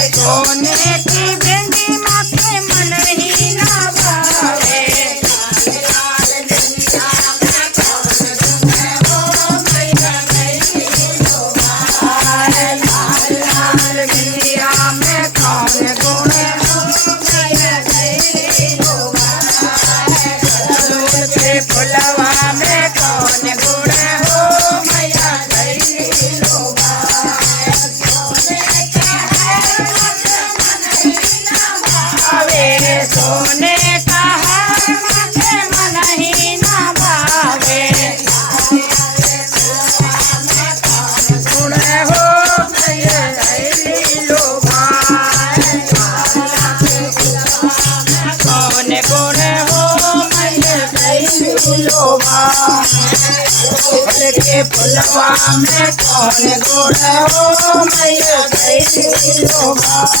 सोने की बिंदी माथे मन ही ना भावे। लाल बिंदिया में कौन गुण हो मैया गई लोभाए। लाल लाल बिंदिया में कौन गुण हो मैया गई लोभाए। कसूल के फुलवा में कौन गुण हो मैया गई लोभाए। सोने का है माथे मन ही ना भावे। सोने का है माथे मन ही ना भावे। गुण हो मैया गई लोभाए। कौन गुण हो मैया गई लोभाए। फूल के फुलवा में कौन गुण हो मैया गई लोभाए।